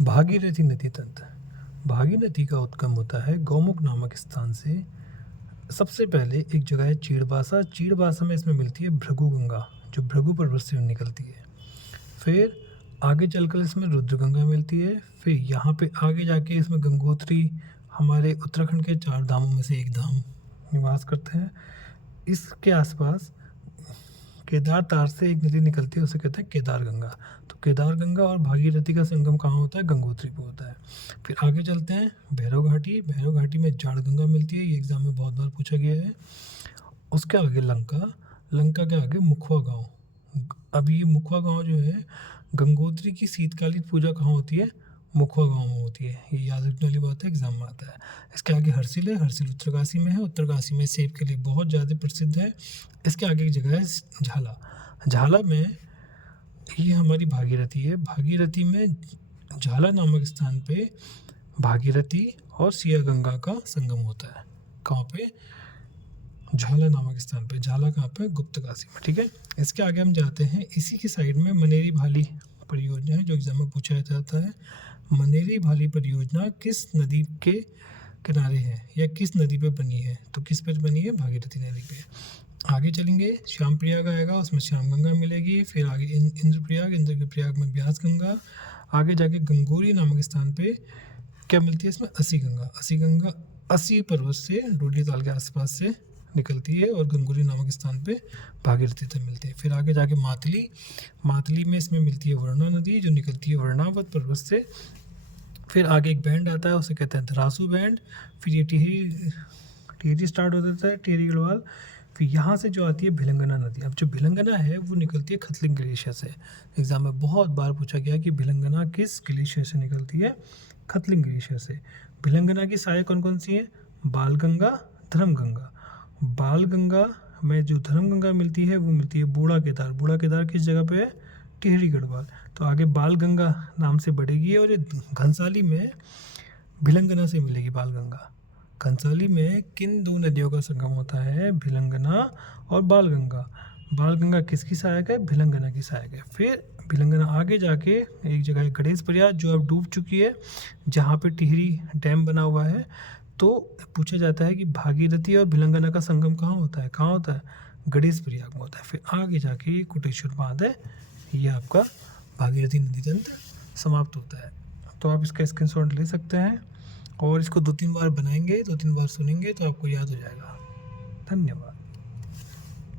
भागीरथी नदी तंत्र। भागीरथी का उद्गम होता है गौमुख नामक स्थान से। सबसे पहले एक जगह है चीड़बासा। चीड़बासा में इसमें मिलती है भृगु गंगा, जो भृगु पर्वत से निकलती है। फिर आगे चलकर इसमें रुद्र गंगा मिलती है। फिर यहाँ पे आगे जाके इसमें गंगोत्री, हमारे उत्तराखंड के 4 धामों में से एक धाम निवास करते हैं। इसके आसपास केदार तार से एक नदी निकलती है, उसे कहते हैं केदार गंगा। तो केदार गंगा और भागीरथी का संगम कहाँ होता है? गंगोत्री पे होता है। फिर आगे चलते हैं भैरव घाटी। भैरव घाटी में जाड़ गंगा मिलती है, ये एग्जाम में बहुत बार पूछा गया है। उसके आगे लंका। लंका के आगे मुखवा गांव। अब ये मुखवा गांव जो है, गंगोत्री की शीतकालीन पूजा कहाँ होती है? मुखवा गांव में होती है। ये याद रखने वाली बात है, एग्जाम में आता है। इसके आगे हर्सिल है। हर्सिल उत्तरकाशी में है। उत्तरकाशी में सेब के लिए बहुत ज़्यादा प्रसिद्ध है। इसके आगे एक जगह है झाला। झाला में ये हमारी भागीरथी है। भागीरथी में झाला नामक स्थान पे भागीरथी और सिया गंगा का संगम होता है। कहाँ पे? झाला नामक स्थान पे। झाला कहाँ पे? गुप्तकाशी में। ठीक है। इसके आगे हम जाते हैं, इसी की साइड में मनेरी भाली परियोजना है, जो एग्जाम में पूछा जाता है। मनेरी भाली परियोजना किस नदी के किनारे है या किस नदी पे बनी है? तो किस पे बनी है? भागीरथी नदी पे। आगे चलेंगे, श्याम प्रयाग आएगा, उसमें श्याम गंगा मिलेगी। फिर आगे इंद्र प्रयाग। इंद्र के प्रयाग में ब्यास गंगा। आगे जाके गंगोरी नामक स्थान पे क्या मिलती है? इसमें असी गंगा। असी गंगा असी पर्वत से डोली ताल के आसपास से निकलती है और गंगोरी नामक स्थान पे भागीरथी तक मिलती है। फिर आगे जाके मातली। मातली में इसमें मिलती है वरुणा नदी, जो निकलती है वर्णावत पर्वत से। फिर आगे एक बैंड आता है, उसे कहते हैं धरासू बैंड। फिर ये टिहरी स्टार्ट हो जाता है, टिहरी गढ़वाल। फिर यहाँ से जो आती है भिलंगना नदी। अब जो भिलंगना है वो निकलती है खतलिंग ग्लेशियर से। एग्जाम में बहुत बार पूछा गया कि भिलंगना किस ग्लेशियर से निकलती है? खतलिंग ग्लेशियर से। भिलंगना की सहायक कौन कौन सी है? बाल गंगा, धर्म गंगा। बाल गंगा में जो धर्म गंगा मिलती है वो मिलती है बूढ़ा केदार। बूढ़ा केदार किस जगह पे है? टिहरी गढ़वाल। तो आगे बाल गंगा नाम से बढ़ेगी और ये घनसाली में भिलंगना से मिलेगी बाल गंगा। घनसाली में किन 2 नदियों का संगम होता है? भिलंगना और बाल गंगा। बाल गंगा किसकी सहायक है? भिलंगना की सहायक है। फिर भिलंगना आगे जाके एक जगह है गणेश प्रयाग, जो अब डूब चुकी है, जहाँ पे टिहरी डैम बना हुआ है। तो पूछा जाता है कि भागीरथी और भिलंगना का संगम कहाँ होता है? कहाँ होता है? गणेश प्रयाग में होता है। फिर आगे जाके कोटेश्वर बांध है, ये आपका भागीरथी नदी तंत्र समाप्त होता है। तो आप इसका स्क्रीनशॉट ले सकते हैं और इसको 2-3 बार बनाएंगे, 2-3 बार सुनेंगे तो आपको याद हो जाएगा। धन्यवाद।